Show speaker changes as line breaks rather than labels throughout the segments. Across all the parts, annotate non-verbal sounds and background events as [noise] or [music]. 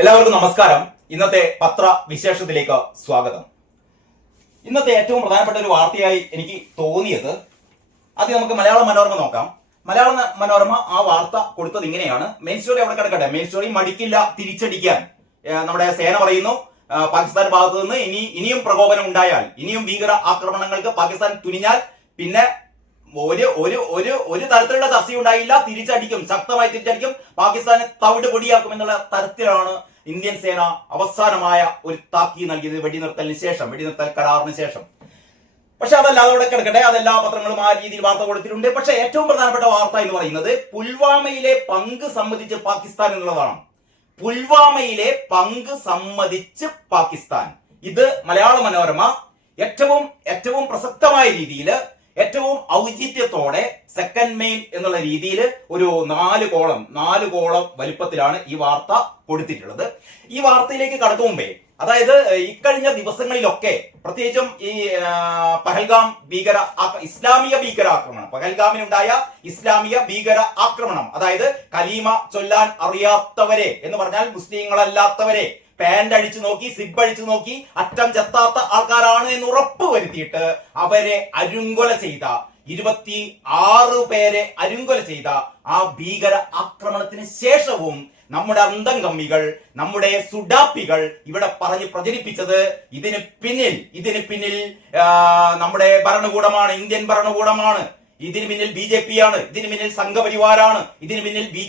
എല്ലാവർക്കും നമസ്കാരം. ഇന്നത്തെ പത്ര വിശേഷത്തിലേക്ക് സ്വാഗതം. ഇന്നത്തെ ഏറ്റവും പ്രധാനപ്പെട്ട ഒരു വാർത്തയായി എനിക്ക് തോന്നിയത് ആദ്യം നമുക്ക് മലയാള മനോരമ നോക്കാം. മലയാള മനോരമ ആ വാർത്ത കൊടുത്തത് ഇങ്ങനെയാണ്. മെയിൻ സ്റ്റോറി അവിടെ കിടക്കട്ടെ. മെയിൻ സ്റ്റോറി മടിക്കില്ല തിരിച്ചടിക്കാൻ. നമ്മുടെ സേന പറയുന്നു പാകിസ്ഥാൻ ഭാഗത്തു നിന്ന് ഇനി ഇനിയും പ്രകോപനം ഉണ്ടായാൽ ഇനിയും ഭീകര ആക്രമണങ്ങൾക്ക് പാകിസ്ഥാൻ തുനിഞ്ഞാൽ പിന്നെ ഒരു ഒരു ഒരു ഒരു തരത്തിലുള്ള ചർച്ചയുണ്ടായില്ല. തിരിച്ചടിക്കും ശക്തമായി തിരിച്ചടിക്കും. പാകിസ്ഥാനെ തവിട് പൊടിയാക്കും എന്നുള്ള തരത്തിലാണ് ഇന്ത്യൻ സേന അവസാനമായ ഒരു താക്കി നൽകിയത് വെടിനിർത്തലിന് ശേഷം വെടിനിർത്തൽ കരാറിന് ശേഷം. പക്ഷെ അതല്ല അതോടെ കിടക്കട്ടെ. അതെല്ലാ പത്രങ്ങളും ആ രീതിയിൽ വാർത്ത കൊടുത്തിട്ടുണ്ട്. പക്ഷെ ഏറ്റവും പ്രധാനപ്പെട്ട വാർത്ത എന്ന് പറയുന്നത് പുൽവാമയിലെ പങ്ക് സംബന്ധിച്ച് പാകിസ്ഥാൻ എന്നുള്ളതാണ്. പുൽവാമയിലെ പങ്ക് സമ്മതിച്ച് പാകിസ്ഥാൻ. ഇത് മലയാള മനോരമ ഏറ്റവും ഏറ്റവും പ്രസക്തമായ രീതിയിൽ ഏറ്റവും ഔചിത്യത്തോടെ സെക്കൻഡ് മെയിൻ എന്നുള്ള രീതിയിൽ ഒരു നാല് കോളം നാല് കോളം വലിപ്പത്തിലാണ് ഈ വാർത്ത കൊടുത്തിട്ടുള്ളത്. ഈ വാർത്തയിലേക്ക് കടക്കും മുമ്പേ അതായത് ഇക്കഴിഞ്ഞ ദിവസങ്ങളിലൊക്കെ പ്രത്യേകിച്ചും ഈ പഹൽഗാം ഭീകര ഇസ്ലാമിക ഭീകരാക്രമണം പഹൽഗാമിനുണ്ടായ ഇസ്ലാമിക ഭീകര ആക്രമണം അതായത് കലീമ ചൊല്ലാൻ അറിയാത്തവരെ എന്ന് പറഞ്ഞാൽ മുസ്ലിങ്ങളല്ലാത്തവരെ പാന്റ് അഴിച്ചു നോക്കി സിബ് അഴിച്ചു നോക്കി അറ്റം ചെത്താത്ത ആൾക്കാരാണ് എന്ന് ഉറപ്പ് വരുത്തിയിട്ട് അവരെ അരുങ്കൊല ചെയ്ത ഇരുപത്തി ആറ് പേരെ അരുങ്കൊല ചെയ്ത ആ ഭീകര ആക്രമണത്തിന് ശേഷവും നമ്മുടെ അന്തംഗമ്മികൾ നമ്മുടെ സുഡാപ്പികൾ ഇവിടെ പറഞ്ഞ് പ്രചരിപ്പിച്ചത് ഇതിന് പിന്നിൽ ഇതിന് പിന്നിൽ നമ്മുടെ ഭരണകൂടമാണ് ഇന്ത്യൻ ഭരണകൂടമാണ്. ഇതിന് പിന്നിൽ ബി ജെ പി ആണ് ഇതിന് പിന്നിൽ സംഘപരിവാരാണ് ഇതിന് പിന്നിൽ ബി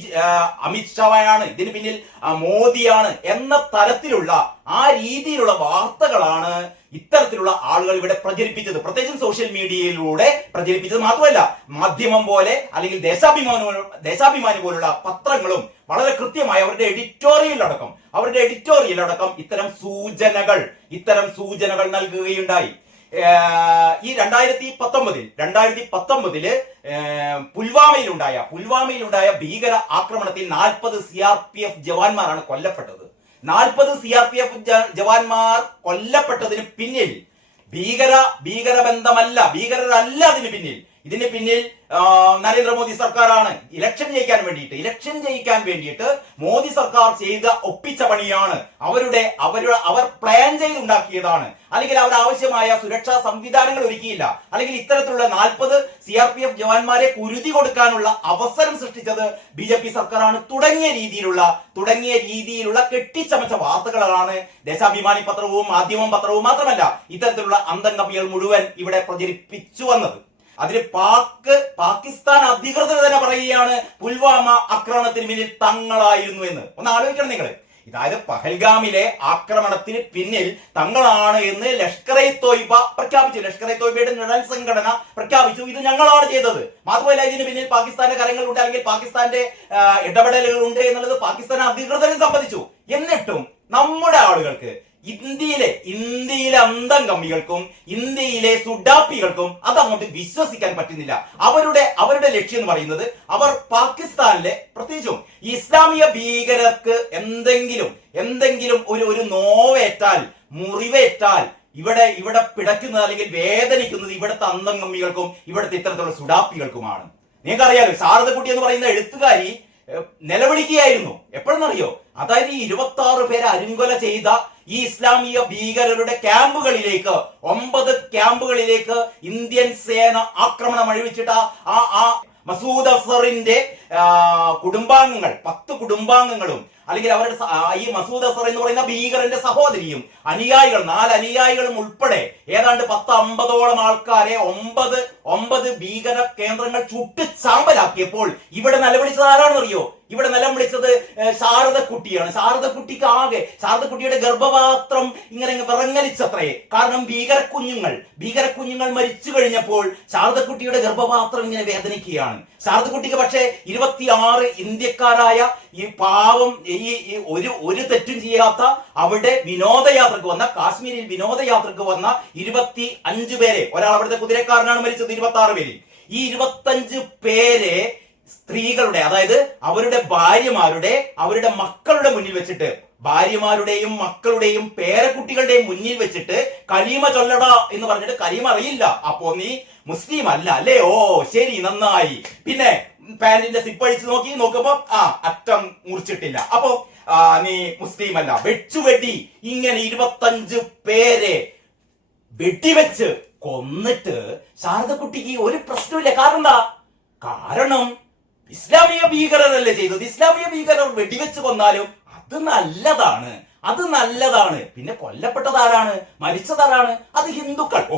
അമിത്ഷായാണ് ഇതിന് പിന്നിൽ മോദിയാണ് എന്ന തരത്തിലുള്ള ആ രീതിയിലുള്ള വാർത്തകളാണ് ഇത്തരത്തിലുള്ള ആളുകൾ ഇവിടെ പ്രചരിപ്പിച്ചത്. പ്രത്യേകിച്ചും സോഷ്യൽ മീഡിയയിലൂടെ പ്രചരിപ്പിച്ചത് മാത്രമല്ല മാധ്യമം പോലെ അല്ലെങ്കിൽ ദേശാഭിമാനി ദേശാഭിമാനി പോലുള്ള പത്രങ്ങളും വളരെ കൃത്യമായി അവരുടെ എഡിറ്റോറിയൽ അടക്കം അവരുടെ എഡിറ്റോറിയൽ അടക്കം ഇത്തരം സൂചനകൾ ഇത്തരം സൂചനകൾ നൽകുകയുണ്ടായി. ഈ രണ്ടായിരത്തി പത്തൊമ്പതിൽ രണ്ടായിരത്തി പത്തൊമ്പതിൽ പുൽവാമയിലുണ്ടായ പുൽവാമയിലുണ്ടായ ഭീകര ആക്രമണത്തിൽ നാൽപ്പത് സി ആർ പി എഫ് ജവാന്മാരാണ് കൊല്ലപ്പെട്ടത്. നാൽപ്പത് സി ആർ പി എഫ് ജവാന്മാർ കൊല്ലപ്പെട്ടതിന് പിന്നിൽ ഭീകര ഭീകര ബന്ധമല്ല ഭീകരരല്ല അതിന് പിന്നിൽ. ഇതിന് പിന്നിൽ നരേന്ദ്രമോദി സർക്കാരാണ്. ഇലക്ഷൻ ജയിക്കാൻ വേണ്ടിയിട്ട്. ഇലക്ഷൻ ജയിക്കാൻ വേണ്ടിയിട്ട് മോദി സർക്കാർ ചെയ്ത ഒപ്പിച്ച പണിയാണ് അവരുടെ അവരുടെ അവർ പ്ലാൻ ചെയ്തുണ്ടാക്കിയതാണ് അല്ലെങ്കിൽ അവർ ആവശ്യമായ സുരക്ഷാ സംവിധാനങ്ങൾ ഒരുക്കിയില്ല. അല്ലെങ്കിൽ ഇത്തരത്തിലുള്ള നാൽപ്പത് സി ആർ പി എഫ് ജവാന്മാരെ കുരുതി കൊടുക്കാനുള്ള അവസരം സൃഷ്ടിച്ചത് ബി ജെ പി സർക്കാരാണ്. തുടങ്ങിയ രീതിയിലുള്ള തുടങ്ങിയ രീതിയിലുള്ള കെട്ടിച്ചമച്ച വാർത്തകളാണ് ദേശാഭിമാനി പത്രവും മാധ്യമം പത്രവും മാത്രമല്ല ഇത്തരത്തിലുള്ള അന്തംഗപ്പികൾ മുഴുവൻ ഇവിടെ പ്രചരിപ്പിച്ചു വന്നത്. അതിന് പാക്ക് പാകിസ്ഥാൻ അധികൃതർ തന്നെ പറയുകയാണ് പുൽവാമ ആക്രമണത്തിന് പിന്നിൽ തങ്ങളായിരുന്നു എന്ന്. ഒന്ന് ആലോചിക്കണം നിങ്ങൾ അതായത് പഹൽഗാമിലെ ആക്രമണത്തിന് പിന്നിൽ തങ്ങളാണ് എന്ന് ലഷ്കർ തോയ്ബ പ്രഖ്യാപിച്ചു. ലഷ്കർ തോയ്ബയുടെ നിഴൽ സംഘടന പ്രഖ്യാപിച്ചു. ഇത് ഞങ്ങളാണ് ചെയ്തത്. മാത്രമല്ല ഇതിന് പിന്നിൽ പാകിസ്ഥാന്റെ കരങ്ങളുണ്ട് അല്ലെങ്കിൽ പാകിസ്ഥാന്റെ ഇടപെടലുകൾ ഉണ്ട് എന്നുള്ളത് പാകിസ്ഥാൻ അധികൃതരും സംബന്ധിച്ചു എന്നിട്ടും നമ്മുടെ ആളുകൾക്ക് ഇന്ത്യയിലെ ഇന്ത്യയിലെ അന്തം കമ്മികൾക്കും ഇന്ത്യയിലെ സുഡാപ്പികൾക്കും അത് അങ്ങോട്ട് വിശ്വസിക്കാൻ പറ്റുന്നില്ല. അവരുടെ അവരുടെ ലക്ഷ്യം എന്ന് പറയുന്നത് അവർ പാകിസ്ഥാനിലെ പ്രത്യേകിച്ചും ഇസ്ലാമിക ഭീകരർക്ക് എന്തെങ്കിലും എന്തെങ്കിലും ഒരു ഒരു നോവേറ്റാൽ മുറിവേറ്റാൽ ഇവിടെ ഇവിടെ പിടയ്ക്കുന്നത് അല്ലെങ്കിൽ വേദനിക്കുന്നത് ഇവിടുത്തെ അന്തം കമ്മികൾക്കും ഇവിടുത്തെ ഇത്തരത്തിലുള്ള സുഡാപ്പികൾക്കുമാണ്. നിങ്ങൾക്കറിയാലോ ശാരദക്കുട്ടി എന്ന് പറയുന്ന എഴുത്തുകാരി നിലവിളിക്കുകയായിരുന്നു. എപ്പോഴെന്നറിയോ? അതായത് ഈ ഇരുപത്തി ആറ് പേരെ അരുങ്കൊല ചെയ്ത ഈ ഇസ്ലാമിക ഭീകരരുടെ ക്യാമ്പുകളിലേക്ക് ഒമ്പത് ക്യാമ്പുകളിലേക്ക് ഇന്ത്യൻ സേന ആക്രമണം അഴിവിച്ചിട്ട ആ- ആ മസൂദ് അസറിന്റെ കുടുംബാംഗങ്ങൾ പത്ത് കുടുംബാംഗങ്ങളും അല്ലെങ്കിൽ അവരുടെ ഈ മസൂദ് അസർ എന്ന് പറയുന്ന ഭീകരന്റെ സഹോദരിയും അനുയായികൾ നാല് അനുയായികളും ഉൾപ്പെടെ ഏതാണ്ട് പത്ത് അമ്പതോളം ആൾക്കാരെ ഒമ്പത് ഒമ്പത് ഭീകര കേന്ദ്രങ്ങൾ ചുട്ട് ചാമ്പലാക്കിയപ്പോൾ ഇവിടെ നിലവിളിച്ചത് ആരാണെന്ന് അറിയോ ഇവിടെ നിലം വിളിച്ചത് ശാരദക്കുട്ടിയാണ്. ശാരദക്കുട്ടിക്ക് ആകെ ശാരദക്കുട്ടിയുടെ ഗർഭപാത്രം ഇങ്ങനെ വിറങ്ങലിച്ചത്രേ. കാരണം ഭീകരക്കുഞ്ഞുങ്ങൾ ഭീകരക്കുഞ്ഞുങ്ങൾ മരിച്ചു കഴിഞ്ഞപ്പോൾ ശാരദക്കുട്ടിയുടെ ഗർഭപാത്രം ഇങ്ങനെ വേദനിക്കുകയാണ്. ശാരദക്കുട്ടിക്ക് പക്ഷേ ഇരുപത്തിയാറ് ഇന്ത്യക്കാരായ ഈ പാവം ഈ ഒരു ഒരു തെറ്റും ചെയ്യാത്ത അവിടെ വിനോദയാത്രക്ക് വന്ന കാശ്മീരിൽ വിനോദയാത്രക്ക് വന്ന ഇരുപത്തി അഞ്ച് പേരെ. ഒരാൾ അവിടുത്തെ കുതിരക്കാരനാണ് മരിച്ചത് ഇരുപത്തി ആറ് പേരിൽ. ഈ ഇരുപത്തഞ്ച് പേരെ സ്ത്രീകളുടെ അതായത് അവരുടെ ഭാര്യമാരുടെ അവരുടെ മക്കളുടെ മുന്നിൽ വെച്ചിട്ട് ഭാര്യമാരുടെയും മക്കളുടെയും പേരക്കുട്ടികളുടെയും മുന്നിൽ വെച്ചിട്ട് കലീമ ചൊല്ലട എന്ന് പറഞ്ഞിട്ട് കലീമ അറിയില്ല. അപ്പോ നീ മുസ്ലിം അല്ല അല്ലേ? ഓ ശരി നന്നായി. പിന്നെ പാന്റിന്റെ സിപ്പ് അഴിച്ചു നോക്കി നോക്കുമ്പോ ആ അറ്റം മുറിച്ചിട്ടില്ല. അപ്പൊ നീ മുസ്ലിം അല്ല. വെച്ചുവെടി ഇങ്ങനെ ഇരുപത്തഞ്ച് പേരെ വെടിവെച്ച് കൊന്നിട്ട് ശാരദക്കുട്ടിക്ക് ഒരു പ്രശ്നമില്ല കാരണം എന്താ? കാരണം ഇസ്ലാമിക ഭീകരരല്ലേ ചെയ്തത്? ഇസ്ലാമിക ഭീകരർ വെടിവെച്ച് കൊന്നാലും അത് നല്ലതാണ്. അത് നല്ലതാണ്. പിന്നെ കൊല്ലപ്പെട്ടതാരാണ് മരിച്ചതാരാണ് അത് ഹിന്ദുക്കൾ. ഓ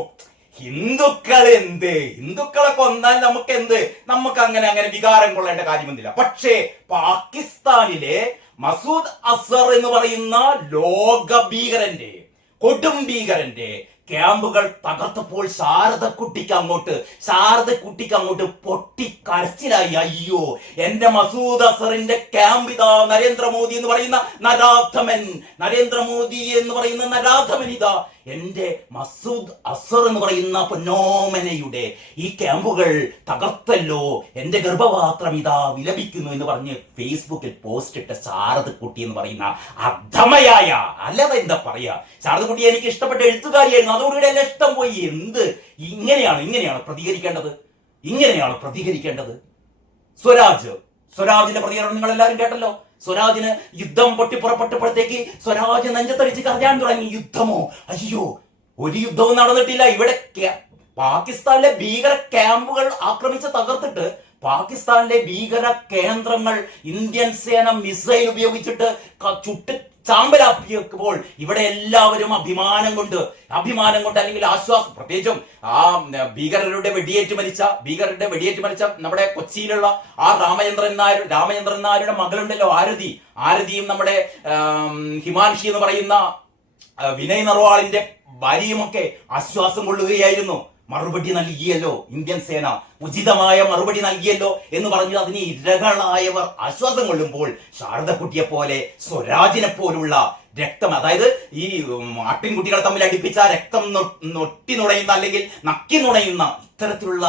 ഹിന്ദുക്കൾ എന്ത്? ഹിന്ദുക്കളെ കൊന്നാൽ നമുക്ക് എന്ത് നമുക്ക് അങ്ങനെ അങ്ങനെ വികാരം കൊള്ളേണ്ട കാര്യമൊന്നുമില്ല. പക്ഷേ പാകിസ്ഥാനിലെ മസൂദ് അസർ എന്ന് പറയുന്ന ലോക ഭീകരന്റെ കൊടും ഭീകരന്റെ ക്യാമ്പുകൾ തകർത്തപ്പോൾ ശാരദക്കുട്ടിക്ക് അങ്ങോട്ട് ശാരദക്കുട്ടിക്ക് അങ്ങോട്ട് പൊട്ടി കരച്ചിലായി. അയ്യോ എന്റെ മസൂദ് അസറിന്റെ ക്യാമ്പ് ഇതാ നരേന്ദ്രമോദി എന്ന് പറയുന്ന നരാധമൻ. നരേന്ദ്രമോദി എന്ന് പറയുന്ന നരാധമൻ ഇതാ. എന്റെ മസൂദ് അസർ എന്ന് പറയുന്ന പൊന്നോമനയുടെ ഈ ക്യാമ്പുകൾ തകർത്തല്ലോ. എന്റെ ഗർഭപാത്രം ഇതാ വിലപിക്കുന്നു എന്ന് പറഞ്ഞ് ഫേസ്ബുക്കിൽ പോസ്റ്റ് ഇട്ട ശാരദക്കുട്ടി എന്ന് പറയുന്ന അധമയായ അല്ലാതെ എന്താ പറയാ? ശാരദക്കുട്ടി എനിക്ക് ഇഷ്ടപ്പെട്ട എഴുത്തുകാരിയായിരുന്നു. അതോടുകൂടി എല്ലാം ഇഷ്ടം പോയി? എന്ത്? ഇങ്ങനെയാണ് ഇങ്ങനെയാണ് പ്രതികരിക്കേണ്ടത്? ഇങ്ങനെയാണ് പ്രതികരിക്കേണ്ടത്? സ്വരാജ് സ്വരാജിന്റെ പ്രതികരണം നിങ്ങൾ എല്ലാവരും കേട്ടല്ലോ. സ്വരാജിന് യുദ്ധം പൊട്ടിപ്പുറപ്പെട്ടപ്പോഴത്തേക്ക് സ്വരാജ് നെഞ്ചത്തടിച്ച് കരയാൻ തുടങ്ങി. യുദ്ധമോ? അയ്യോ ഒരു യുദ്ധവും നടന്നിട്ടില്ല. ഇവിടെ പാകിസ്ഥാനിലെ ഭീകര ക്യാമ്പുകൾ ആക്രമിച്ച് തകർത്തിട്ട് പാകിസ്ഥാനിലെ ഭീകര കേന്ദ്രങ്ങൾ ഇന്ത്യൻ സേന മിസൈൽ ഉപയോഗിച്ചിട്ട് ചുട്ട് ചാമ്പലാക്കിയപ്പോൾ ഇവിടെ എല്ലാവരും അഭിമാനം കൊണ്ട് അഭിമാനം കൊണ്ട് അല്ലെങ്കിൽ ആശ്വാസം പ്രത്യേകിച്ചും ആ ഭീകരരുടെ വെടിയേറ്റ് മരിച്ച ഭീകരരുടെ വെടിയേറ്റ് മരിച്ച നമ്മുടെ കൊച്ചിയിലുള്ള ആ രാമചന്ദ്രൻ നായർ രാമചന്ദ്രൻ നായരുടെ മകളുണ്ടല്ലോ ആരതി. ആരതിയും നമ്മുടെ ഹിമാൻഷി എന്ന് പറയുന്ന വിനയ് നർവാളിന്റെ ഭാര്യയുമൊക്കെ ആശ്വാസം കൊള്ളുകയായിരുന്നു. മറുപടി നൽകിയല്ലോ ഇന്ത്യൻ സേന. ഉചിതമായ മറുപടി നൽകിയല്ലോ എന്ന് പറഞ്ഞ് അതിന് ഇരകളായവർ ആശ്വാസം കൊള്ളുമ്പോൾ ശാരദക്കുട്ടിയെ പോലെ സ്വരാജിനെ പോലുള്ള രക്തം അതായത് ഈ ആട്ടിൻകുട്ടികളെ തമ്മിൽ അടിപ്പിച്ച രക്തം നൊട്ടി നുണയുന്ന അല്ലെങ്കിൽ നക്കി നുണയുന്ന ഇത്തരത്തിലുള്ള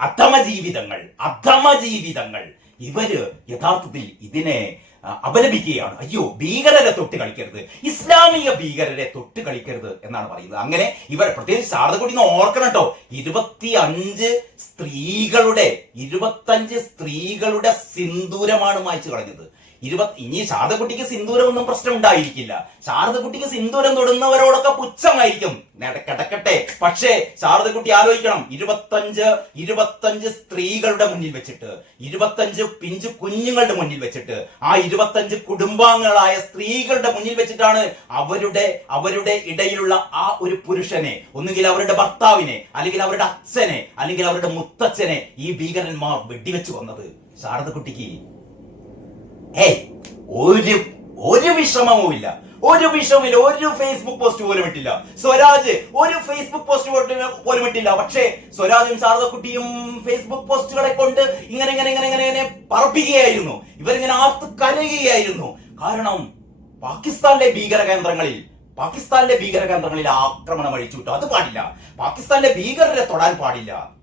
അധമ ജീവിതങ്ങൾ അധമ ജീവിതങ്ങൾ ഇവർ യഥാർത്ഥത്തിൽ ഇതിനെ അപലപിക്കുകയാണ് അയ്യോ ഭീകരരെ തൊട്ട് കളിക്കരുത്. ഇസ്ലാമിക ഭീകരരെ തൊട്ട് കളിക്കരുത് എന്നാണ് പറയുന്നത്. അങ്ങനെ ഇവർ പ്രത്യേകിച്ച് ശാരദകുടി ഓർക്കണം കേട്ടോ. ഇരുപത്തി അഞ്ച് സ്ത്രീകളുടെ ഇരുപത്തഞ്ച് സ്ത്രീകളുടെ സിന്ദൂരമാണ് മായ്ച്ചു കളഞ്ഞത്. ഇരുപത്തി ഇനി സിന്ദൂരം ഒന്നും പ്രശ്നം ഉണ്ടായിരിക്കില്ല ശാരദക്കുട്ടിക്ക് സിന്ദൂരം തൊടുന്നവരോടൊക്കെ പുച്ഛമായിരിക്കും. കിടക്കട്ടെ പക്ഷേ ശാരദക്കുട്ടി ആലോചിക്കണം. ഇരുപത്തഞ്ച് ഇരുപത്തഞ്ച് സ്ത്രീകളുടെ മുന്നിൽ വെച്ചിട്ട് ഇരുപത്തഞ്ച് പിഞ്ചു കുഞ്ഞുങ്ങളുടെ മുന്നിൽ വെച്ചിട്ട് ആ ഇരുപത്തഞ്ച് കുടുംബാംഗങ്ങളായ സ്ത്രീകളുടെ മുന്നിൽ വെച്ചിട്ടാണ് അവരുടെ അവരുടെ ഇടയിലുള്ള ആ ഒരു പുരുഷനെ ഒന്നുകിൽ അവരുടെ ഭർത്താവിനെ അല്ലെങ്കിൽ അവരുടെ അച്ഛനെ അല്ലെങ്കിൽ അവരുടെ മുത്തച്ഛനെ ഈ ഭീകരന്മാർ വെടിവെച്ച് വന്നത് ശാരദക്കുട്ടിക്ക് ഏയ് ഒരു ഒരു വിഷമവുമില്ല ഒരു വിഷമില്ല ഒരു ഫേസ്ബുക്ക് പോസ്റ്റ് പോലും ഇട്ടില്ല. സ്വരാജ് ഒരു ഫേസ്ബുക്ക് പോസ്റ്റ് പോലും- ഇട്ടില്ല. പക്ഷേ സ്വരാജും ശാരദക്കുട്ടിയും ഫേസ്ബുക്ക് പോസ്റ്റുകളെ കൊണ്ട് ഇങ്ങനെ ഇങ്ങനെ ഇങ്ങനെ ഇങ്ങനെ ഇങ്ങനെ പറപ്പിക്കുകയായിരുന്നു. ഇവരിങ്ങനെ ആർത്ത് കരയുകയായിരുന്നു. കാരണം പാകിസ്ഥാനിലെ ഭീകര കേന്ദ്രങ്ങളിൽ പാകിസ്ഥാനിലെ ഭീകര കേന്ദ്രങ്ങളിൽ ആക്രമണം അഴിച്ചു വിട്ടു അത് പാടില്ല. പാകിസ്ഥാനിലെ ഭീകരരെ തൊടാൻ പാടില്ല.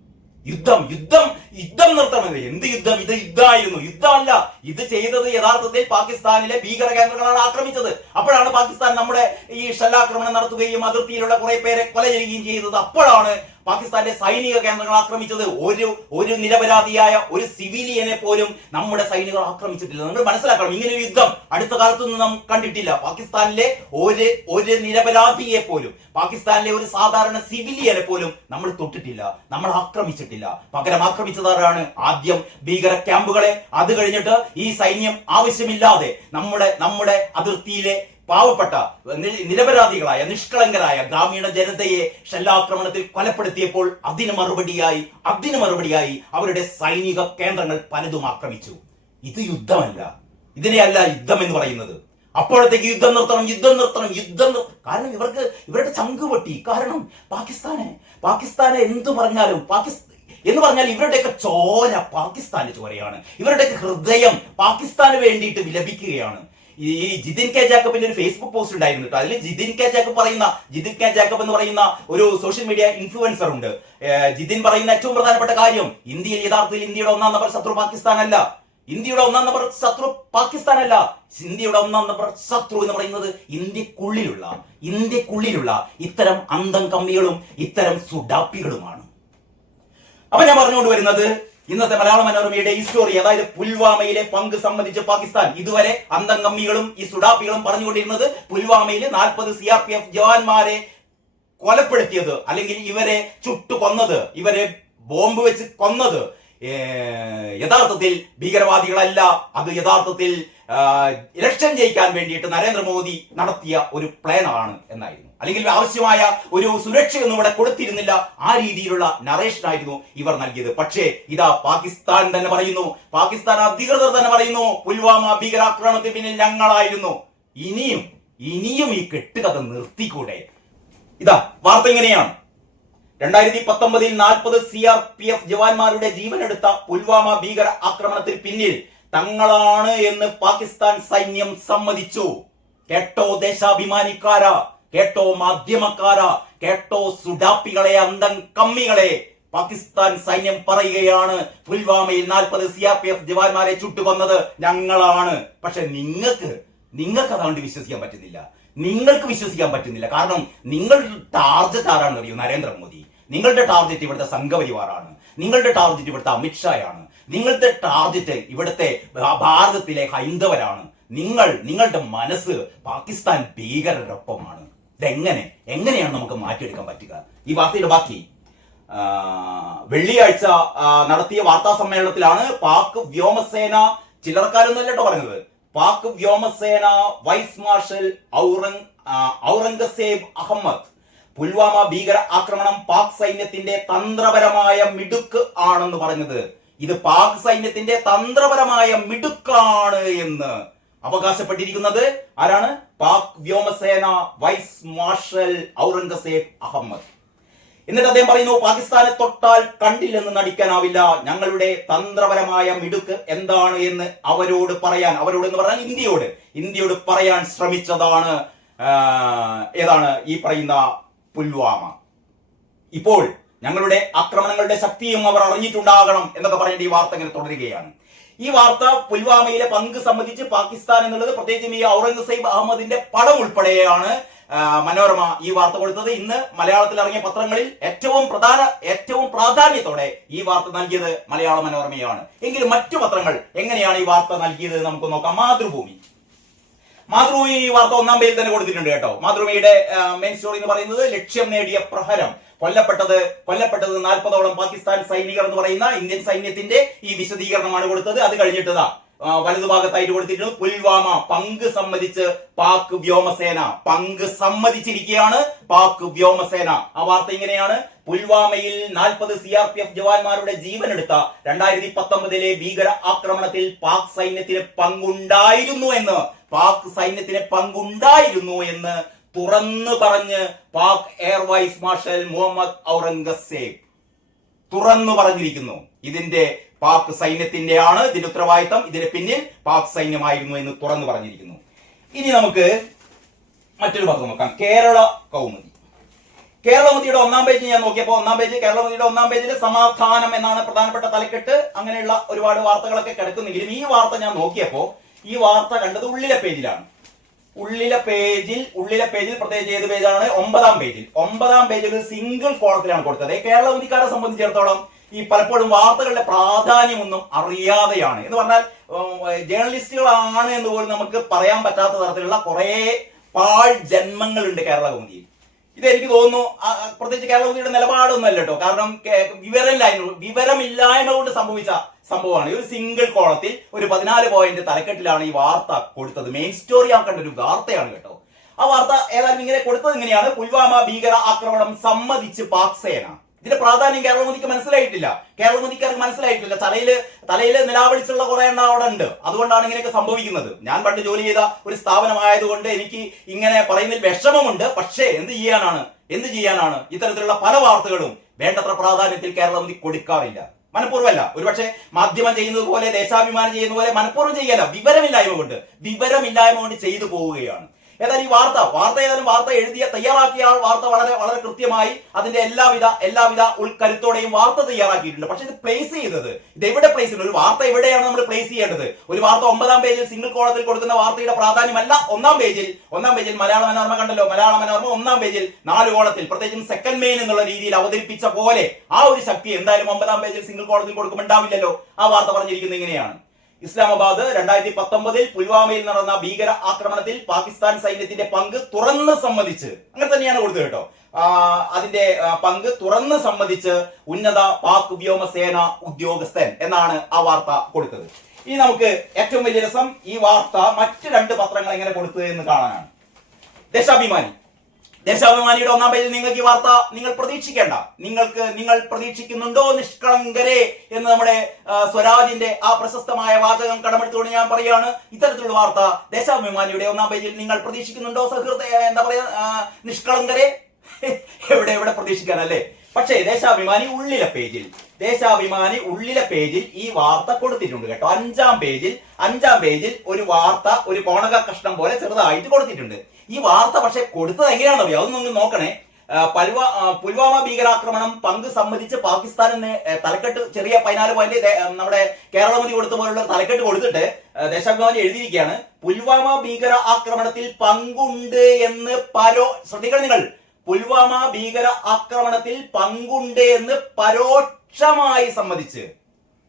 യുദ്ധം യുദ്ധം യുദ്ധം നിർത്തണം എന്ത് യുദ്ധം? ഇത് യുദ്ധമായിരുന്നു. യുദ്ധമല്ല. ഇത് ചെയ്തത് യഥാർത്ഥത്തിൽ പാകിസ്ഥാനിലെ ഭീകര കേന്ദ്രങ്ങളാണ് ആക്രമിച്ചത്. അപ്പോഴാണ് പാകിസ്ഥാൻ നമ്മുടെ ഈ ഷെല്ലാക്രമണം നടത്തുകയും അതിർത്തിയിലുള്ള കുറെ പേരെ കൊല ചെയ്യുകയും ചെയ്തത്. അപ്പോഴാണ് പാകിസ്ഥാന്റെ സൈനിക കേന്ദ്രങ്ങൾ ആക്രമിച്ചത് ഒരു ഒരു നിരപരാധിയായ ഒരു സിവിലിയനെ പോലും നമ്മുടെ സൈനികർ ആക്രമിച്ചിട്ടില്ല. നിങ്ങൾ മനസ്സിലാക്കണം ഇങ്ങനെ ഒരു യുദ്ധം അടുത്ത കാലത്തൊന്നും നാം കണ്ടിട്ടില്ല. പാകിസ്ഥാനിലെ ഒരു ഒരു നിരപരാധിയെ പോലും പാകിസ്ഥാനിലെ ഒരു സാധാരണ സിവിലിയനെ പോലും നമ്മൾ തൊട്ടിട്ടില്ല നമ്മൾ ആക്രമിച്ചിട്ടില്ല. പകരം ആക്രമിച്ചതാരാണ് ആദ്യം ഭീകര ക്യാമ്പുകളെ. അത് കഴിഞ്ഞിട്ട് ഈ സൈന്യം ആവശ്യമില്ലാതെ നമ്മുടെ നമ്മുടെ അതിർത്തിയിലെ പാവപ്പെട്ട നിരപരാധികളായ നിഷ്കളങ്കരായ ഗ്രാമീണ ജനതയെ ഷെല്ലാക്രമണത്തിൽ കൊലപ്പെടുത്തിയപ്പോൾ അതിന് മറുപടിയായി അതിന് മറുപടിയായി അവരുടെ സൈനിക കേന്ദ്രങ്ങൾ പലതും ആക്രമിച്ചു. ഇത് യുദ്ധമല്ല. ഇതിനെയല്ല യുദ്ധം എന്ന് പറയുന്നത്. അപ്പോഴത്തേക്ക് യുദ്ധം നിർത്തണം യുദ്ധം നിർത്തണം യുദ്ധം കാരണം ഇവർക്ക് ഇവരുടെ ചങ്ക് പൊട്ടി. കാരണം പാകിസ്ഥാനെ പാകിസ്ഥാനെ എന്തു പറഞ്ഞാലും പാകിസ്ഥാൻ എന്ന് പറഞ്ഞാൽ ഇവരുടെയൊക്കെ ചോര പാകിസ്ഥാന്റെ ചോരയാണ്. ഇവരുടെയൊക്കെ ഹൃദയം പാകിസ്ഥാന് വേണ്ടിയിട്ട് വിലപിക്കുകയാണ്. ഈ ജിതിൻ കെ ജാക്കബിന്റെ ഒരു ഫേസ്ബുക്ക് പോസ്റ്റ് ഉണ്ടായിരുന്നു കേട്ടോ അതിൽ ജിതിൻ കെ ജാക്കബ് പറയുന്ന ജിതിൻ കെ ജാക്കബ് എന്ന് പറയുന്ന ഒരു സോഷ്യൽ മീഡിയ ഇൻഫ്ലുവൻസർ ഉണ്ട്. ജിതിൻ പറയുന്ന ഏറ്റവും പ്രധാനപ്പെട്ട കാര്യം ഇന്ത്യയിൽ യഥാർത്ഥത്തിൽ ഇന്ത്യയുടെ ഒന്നാം നമ്പർ ശത്രു പാകിസ്ഥാൻ അല്ല ഇന്ത്യയുടെ ഒന്നാം നമ്പർ ശത്രു പാകിസ്ഥാൻ അല്ല ഇന്ത്യയുടെ ഒന്നാം നമ്പർ ശത്രു എന്ന് പറയുന്നത് ഇന്ത്യക്കുള്ളിലുള്ള ഇന്ത്യക്കുള്ളിലുള്ള ഇത്തരം അന്തം കമ്മികളും ഇത്തരം സുഡാപ്പികളുമാണ്. അപ്പൊ ഞാൻ പറഞ്ഞുകൊണ്ട് വരുന്നത് ഇന്നത്തെ മലയാള മനോരമയുടെ ഈ സ്റ്റോറി അതായത് പുൽവാമയിലെ പങ്ക് സംബന്ധിച്ച് പാകിസ്ഥാൻ. ഇതുവരെ അന്തംഗമ്മികളും ഈ സുഡാപ്പികളും പറഞ്ഞുകൊണ്ടിരുന്നത് പുൽവാമയിൽ നാൽപ്പത് സി ആർ പി എഫ് ജവാന്മാരെ കൊലപ്പെടുത്തിയത് അല്ലെങ്കിൽ ഇവരെ ചുട്ടു കൊന്നത് ഇവരെ ബോംബ് വെച്ച് കൊന്നത്. യഥാർത്ഥത്തിൽ ഭീകരവാദികളല്ല അത് യഥാർത്ഥത്തിൽ ഇലക്ഷൻ ജയിക്കാൻ വേണ്ടിയിട്ട് നരേന്ദ്രമോദി നടത്തിയ ഒരു പ്ലാനാണ് എന്നായിരുന്നു. അല്ലെങ്കിൽ ആവശ്യമായ ഒരു സുരക്ഷയൊന്നും ഇവിടെ കൊടുത്തിരുന്നില്ല. ആ രീതിയിലുള്ള നറേഷനായിരുന്നു ഇവർ നൽകിയത്. പക്ഷേ ഇതാ പാകിസ്ഥാൻ തന്നെ പറയുന്നു. പാകിസ്ഥാൻ അധികൃതർ തന്നെ പറയുന്നു. പുൽവാമ ഭീകരാക്രമണത്തിന് പിന്നിൽ ഞങ്ങളായിരുന്നു. ഇനിയും ഇനിയും ഈ കെട്ടുകഥ നിർത്തിക്കൂടെ? ഇതാ വാർത്ത ഇങ്ങനെയാണ്. രണ്ടായിരത്തി പത്തൊമ്പതിൽ നാൽപ്പത് സി ആർ പി എഫ് ജവാന്മാരുടെ ജീവനെടുത്ത പുൽവാമ ഭീകര ആക്രമണത്തിന് പിന്നിൽ തങ്ങളാണ് എന്ന് പാകിസ്ഥാൻ സൈന്യം സമ്മതിച്ചു. കേട്ടോ ദേശാഭിമാനിക്കാര കേട്ടോ മാധ്യമക്കാര കേട്ടോ സുഡാപ്പികളെ അന്തം കമ്മികളെ. പാകിസ്ഥാൻ സൈന്യം പറയുകയാണ് പുൽവാമയിൽ നാൽപ്പത് സി ആർ പി എഫ് ജവാന്മാരെ ചുട്ടുകൊന്നത് ഞങ്ങളാണ്. പക്ഷെ നിങ്ങൾക്ക് നിങ്ങൾക്ക് അതുകൊണ്ട് വിശ്വസിക്കാൻ പറ്റുന്നില്ല. നിങ്ങൾക്ക് വിശ്വസിക്കാൻ പറ്റുന്നില്ല. കാരണം നിങ്ങളുടെ ടാർഗറ്റ് ആരാണെന്ന് അറിയൂ നരേന്ദ്രമോദി? നിങ്ങളുടെ ടാർഗറ്റ് ഇവിടുത്തെ സംഘപരിവാറാണ്. നിങ്ങളുടെ ടാർഗറ്റ് ഇവിടുത്തെ അമിത്ഷായാണ്. നിങ്ങളുടെ ടാർഗറ്റ് ഇവിടുത്തെ ഭാരതത്തിലെ ഹൈന്ദവരാണ്. നിങ്ങൾ നിങ്ങളുടെ മനസ്സ് പാകിസ്ഥാൻ ഭീകരരൊപ്പമാണ്. ഇതെങ്ങനെ? എങ്ങനെയാണ് നമുക്ക് മാറ്റിയെടുക്കാൻ പറ്റുക? ഈ വാർത്തയുടെ ബാക്കി. വെള്ളിയാഴ്ച നടത്തിയ വാർത്താ സമ്മേളനത്തിലാണ് പാക് വ്യോമസേന ചിലർക്കാരൊന്നും കേട്ടോ പറഞ്ഞത്. പാക് വ്യോമസേന വൈസ് മാർഷൽ ഔറംഗ് ഔറംഗസേബ് അഹമ്മദ്. പുൽവാമ ഭീകര ആക്രമണം പാക് സൈന്യത്തിന്റെ തന്ത്രപരമായ മിടുക്ക് ആണെന്ന് പറഞ്ഞത്. ഇത് പാക് സൈന്യത്തിന്റെ തന്ത്രപരമായ മിടുക്കാണ് എന്ന് അവകാശപ്പെട്ടിരിക്കുന്നത് ആരാണ്? പാക് വ്യോമസേന വൈസ് മാർഷൽ ഔറംഗസേബ് അഹമ്മദ്. എന്നിട്ട് അദ്ദേഹം പറയുന്നു പാകിസ്ഥാനെ തൊട്ടാൽ കണ്ടില്ലെന്ന് നടിക്കാനാവില്ല. ഞങ്ങളുടെ തന്ത്രപരമായ മിടുക്ക് എന്താണ് എന്ന് അവരോട് പറയാൻ അവരോട് എന്ന് പറഞ്ഞാൽ ഇന്ത്യയോട്. ഇന്ത്യയോട് പറയാൻ ശ്രമിച്ചതാണ് ഏതാണ് ഈ പറയുന്ന പുൽവാമ. ഇപ്പോൾ ഞങ്ങളുടെ ആക്രമണങ്ങളുടെ ശക്തിയും അവർ അറിഞ്ഞിട്ടുണ്ടാകണം എന്നൊക്കെ പറഞ്ഞിട്ട് ഈ വാർത്ത ഇങ്ങനെ തുടരുകയാണ്. ഈ വാർത്ത പുൽവാമയിലെ പങ്ക് സംബന്ധിച്ച് പാകിസ്ഥാൻ എന്നുള്ളത് പ്രത്യേകിച്ചും ഈ ഔറംഗസേബ് അഹമ്മദിന്റെ പടം ഉൾപ്പെടെയാണ് മനോരമ ഈ വാർത്ത കൊടുത്തത്. ഇന്ന് മലയാളത്തിൽ ഇറങ്ങിയ പത്രങ്ങളിൽ ഏറ്റവും പ്രധാന ഏറ്റവും പ്രാധാന്യത്തോടെ ഈ വാർത്ത നൽകിയത് മലയാള മനോരമയാണ്. എങ്കിലും മറ്റു പത്രങ്ങൾ എങ്ങനെയാണ് ഈ വാർത്ത നൽകിയത് നമുക്ക് നോക്കാം. മാതൃഭൂമി. മാതൃഭൂമി ഈ വാർത്ത ഒന്നാം പേജിൽ തന്നെ കൊടുത്തിട്ടുണ്ട് കേട്ടോ. മാതൃഭൂമിയുടെ മെയിൻ സ്റ്റോറി എന്ന് പറയുന്നത് ലക്ഷ്യം നേടിയ പ്രഹരം. കൊല്ലപ്പെട്ടത് കൊല്ലപ്പെട്ടത് നാൽപ്പതോളം പാകിസ്ഥാൻ സൈനികർ എന്ന് പറയുന്ന ഇന്ത്യൻ സൈന്യത്തിന്റെ ഈ വിശദീകരണമാണ് കൊടുത്തത്. അത് കഴിഞ്ഞിട്ടതാ വലതുഭാഗത്തായിട്ട് കൊടുത്തിട്ടുണ്ട് പുൽവാമ പങ്ക് സമ്മതിച്ച് പാക് വ്യോമസേന പങ്ക് സമ്മതിച്ചിരിക്കുകയാണ് പാക് വ്യോമസേന. ആ വാർത്ത ഇങ്ങനെയാണ്. പുൽവാമയിൽ നാൽപ്പത് സി ആർ പി എഫ് ജവാന്മാരുടെ ജീവനെടുത്ത രണ്ടായിരത്തി പത്തൊമ്പതിലെ ഭീകര ആക്രമണത്തിൽ പാക് സൈന്യത്തിന് പങ്കുണ്ടായിരുന്നു എന്ന് പാക് സൈന്യത്തിന് പങ്കുണ്ടായിരുന്നു എന്ന് തുറന്നു പറഞ്ഞ് Pak air vice marshal Muhammad Aurangzeb തുറന്നു പറഞ്ഞിരിക്കുന്നു. ഇതിന്റെ പാക് സൈന്യത്തിന്റെ ആണ് ഇതിന്റെ ഉത്തരവാദിത്തം. ഇതിന് പിന്നിൽ പാക് സൈന്യമായിരുന്നു എന്ന് തുറന്നു പറഞ്ഞിരിക്കുന്നു. ഇനി നമുക്ക് മറ്റൊരു പത്രം നോക്കാം. കേരള കൗമുദി. കേരളമതിയുടെ ഒന്നാം പേജ് ഞാൻ നോക്കിയപ്പോൾ ഒന്നാം പേജ് കേരളമതിയുടെ ഒന്നാം പേജിൽ സമാധാനം എന്നാണ് പ്രധാനപ്പെട്ട തലക്കെട്ട്. അങ്ങനെയുള്ള ഒരുപാട് വാർത്തകളൊക്കെ കിടക്കുന്നെങ്കിലും ഈ വാർത്ത ഞാൻ നോക്കിയപ്പോൾ ഈ വാർത്ത കണ്ടത് ഉള്ളിലെ പേജിലാണ്. ഉള്ളിലെ പേജിൽ ഉള്ളിലെ പേജിൽ പ്രത്യേകിച്ച് ഏത് പേജാണ്? ഒമ്പതാം പേജിൽ. ഒമ്പതാം പേജിൽ ഒരു സിംഗിൾ കോളത്തിലാണ് കൊടുത്തത്. കേരള കേരളവതിക്കാരെ സംബന്ധിച്ചിടത്തോളം ഈ പലപ്പോഴും വാർത്തകളുടെ പ്രാധാന്യമൊന്നും അറിയാതെയാണ്. എന്ന് പറഞ്ഞാൽ ജേർണലിസ്റ്റുകളാണ് എന്ന് പോലും നമുക്ക് പറയാൻ പറ്റാത്ത തരത്തിലുള്ള കുറെ പാഴ് ജന്മങ്ങളുണ്ട് കേരള കൗമുദിയിൽ ഇത് എനിക്ക് തോന്നുന്നു പ്രത്യേകിച്ച് കേരളത്തിയുടെ നിലപാടൊന്നുമല്ല കേട്ടോ കാരണം വിവരമില്ലായ്മ വിവരമില്ലായ്മ കൊണ്ട് സംഭവിച്ച സംഭവമാണ്. ഈ ഒരു സിംഗിൾ കോളത്തിൽ ഒരു പതിനാല് പോയിന്റ് തലക്കെട്ടിലാണ് ഈ വാർത്ത കൊടുത്തത്. മെയിൻ സ്റ്റോറി ആക്കേണ്ട ഒരു വാർത്തയാണ് കേട്ടോ. ആ വാർത്ത ഏതായാലും ഇങ്ങനെ കൊടുത്തത് ഇങ്ങനെയാണ്. പുൽവാമ ഭീകര ആക്രമണം സമ്മതിച്ച് പാക് സേന ഇതിന്റെ പ്രാധാന്യം കേരളമതിക്ക് മനസ്സിലായിട്ടില്ല. കേരളമതിക്കാർക്ക് മനസ്സിലായിട്ടില്ല. തലയിൽ തലയിൽ നിലാവിളിച്ചുള്ള കുറെ എണ്ണ അവിടെ ഉണ്ട്. അതുകൊണ്ടാണ് ഇങ്ങനെയൊക്കെ സംഭവിക്കുന്നത്. ഞാൻ പണ്ട് ജോലി ചെയ്ത ഒരു സ്ഥാപനമായതുകൊണ്ട് എനിക്ക് ഇങ്ങനെ പറയുന്നതിൽ വിഷമമുണ്ട്. പക്ഷേ എന്ത് ചെയ്യാനാണ്? എന്ത് ചെയ്യാനാണ്? ഇത്തരത്തിലുള്ള പല വാർത്തകളും വേണ്ടത്ര പ്രാധാന്യത്തിൽ കേരളമതി കൊടുക്കാറില്ല. മനഃപൂർവമല്ല. ഒരുപക്ഷെ മാധ്യമം ചെയ്യുന്നത് പോലെ ദേശാഭിമാനം ചെയ്യുന്ന പോലെ മനഃപൂർവം ചെയ്യല്ല. വിവരമില്ലായ്മ കൊണ്ട്. വിവരമില്ലായ്മ കൊണ്ട് ചെയ്തു പോവുകയാണ്. ഏതായാലും ഈ വാർത്ത വാർത്ത ഏതായാലും വാർത്ത എഴുതിയ തയ്യാറാക്കിയ ആൾ വാർത്ത വളരെ വളരെ കൃത്യമായി അതിന്റെ എല്ലാവിധ എല്ലാവിധ ഉൾക്കരുത്തോടെയും വാർത്ത തയ്യാറാക്കിയിട്ടുണ്ട്. പക്ഷെ ഇത് പ്ലേസ് ചെയ്തത് ഇത് എവിടെ പ്ലേസ് ചെയ്യുന്നത് ഒരു വാർത്ത എവിടെയാണ് നമ്മൾ പ്ലേസ് ചെയ്യേണ്ടത്? ഒരു വാർത്ത ഒമ്പതാം പേജിൽ സിംഗിൾ കോളത്തിൽ കൊടുക്കുന്ന വാർത്തയുടെ പ്രാധാന്യമല്ല ഒന്നാം പേജിൽ. ഒന്നാം പേജിൽ മലയാള മനോരമ കണ്ടല്ലോ. മലയാള മനോരമ ഒന്നാം പേജിൽ നാല് കോളത്തിൽ പ്രത്യേകിച്ചും സെക്കൻഡ് മെയിൻ എന്നുള്ള രീതിയിൽ അവതരിപ്പിച്ച പോലെ ആ ഒരു ശക്തി എന്തായാലും ഒമ്പതാം പേജിൽ സിംഗിൾ കോളത്തിൽ കൊടുക്കുമ്പോൾ ഉണ്ടാവില്ലല്ലോ. ആ വാർത്ത പറഞ്ഞിരിക്കുന്നത് ഇങ്ങനെയാണ്. ഇസ്ലാമാബാദ് രണ്ടായിരത്തി പത്തൊമ്പതിൽ പുൽവാമയിൽ നടന്ന ഭീകര ആക്രമണത്തിൽ പാകിസ്ഥാൻ സൈന്യത്തിന്റെ പങ്ക് തുറന്ന് സമ്മതിച്ച്. അങ്ങനെ തന്നെയാണ് കൊടുത്തത് കേട്ടോ. അതിന്റെ പങ്ക് തുറന്ന് സമ്മതിച്ച് ഉന്നത പാക് വ്യോമസേന ഉദ്യോഗസ്ഥൻ എന്നാണ് ആ വാർത്ത കൊടുത്തത്. ഇനി നമുക്ക് ഏറ്റവും വലിയ രസം ഈ വാർത്ത മറ്റ് രണ്ട് പത്രങ്ങൾ എങ്ങനെ കൊടുത്തത് എന്ന് കാണാനാണ്. ദേശാഭിമാനി. ദേശാഭിമാനിയുടെ ഒന്നാം പേജിൽ നിങ്ങൾക്ക് ഈ വാർത്ത നിങ്ങൾ പ്രതീക്ഷിക്കേണ്ട. നിങ്ങൾക്ക് നിങ്ങൾ പ്രതീക്ഷിക്കുന്നുണ്ടോ നിഷ്കളങ്കരെ എന്ന് നമ്മുടെ സ്വരാജിന്റെ ആ പ്രശസ്തമായ വാചകം കടമെടുത്തുകൊണ്ട് ഞാൻ പറയാണ് ഇത്തരത്തിലുള്ള വാർത്ത ദേശാഭിമാനിയുടെ ഒന്നാം പേജിൽ നിങ്ങൾ പ്രതീക്ഷിക്കുന്നുണ്ടോ സഹൃദ എന്താ പറയാ നിഷ്കളങ്കരെ [laughs] എവിടെ എവിടെ പ്രതീക്ഷിക്കാനല്ലേ? പക്ഷേ ദേശാഭിമാനി ഉള്ളിലെ പേജിൽ ദേശാഭിമാനി ഉള്ളിലെ പേജിൽ ഈ വാർത്ത കൊടുത്തിട്ടുണ്ട് കേട്ടോ. അഞ്ചാം പേജിൽ അഞ്ചാം പേജിൽ ഒരു വാർത്ത ഒരു കോണക കഷ്ണം പോലെ ചെറുതായിട്ട് കൊടുത്തിട്ടുണ്ട്. ഈ വാർത്ത പക്ഷെ കൊടുത്തത് എങ്ങനെയാണെന്നറിയോ അതൊന്നും ഒന്ന് നോക്കണേ. പൽവാ പൽവ പുൽവാമ ഭീകരാക്രമണം പങ്ക് സമ്മതിച്ച് പാകിസ്ഥാൻ എന്ന് തലക്കെട്ട് ചെറിയ പതിനാല് പോയിന്റ് നമ്മുടെ കേരള നമ്മുടെ കേരളമതി കൊടുത്ത പോലുള്ള തലക്കെട്ട് കൊടുത്തിട്ട് ദേശാഭിമാനി എഴുതിയിരിക്കുകയാണ്. പുൽവാമ ഭീകര ആക്രമണത്തിൽ പങ്കുണ്ട് എന്ന് പരോ ശ്രദ്ധിക്കണം നിങ്ങൾ. പുൽവാമ ഭീകര ആക്രമണത്തിൽ പങ്കുണ്ട് എന്ന് പരോക്ഷമായി സമ്മതിച്ച്.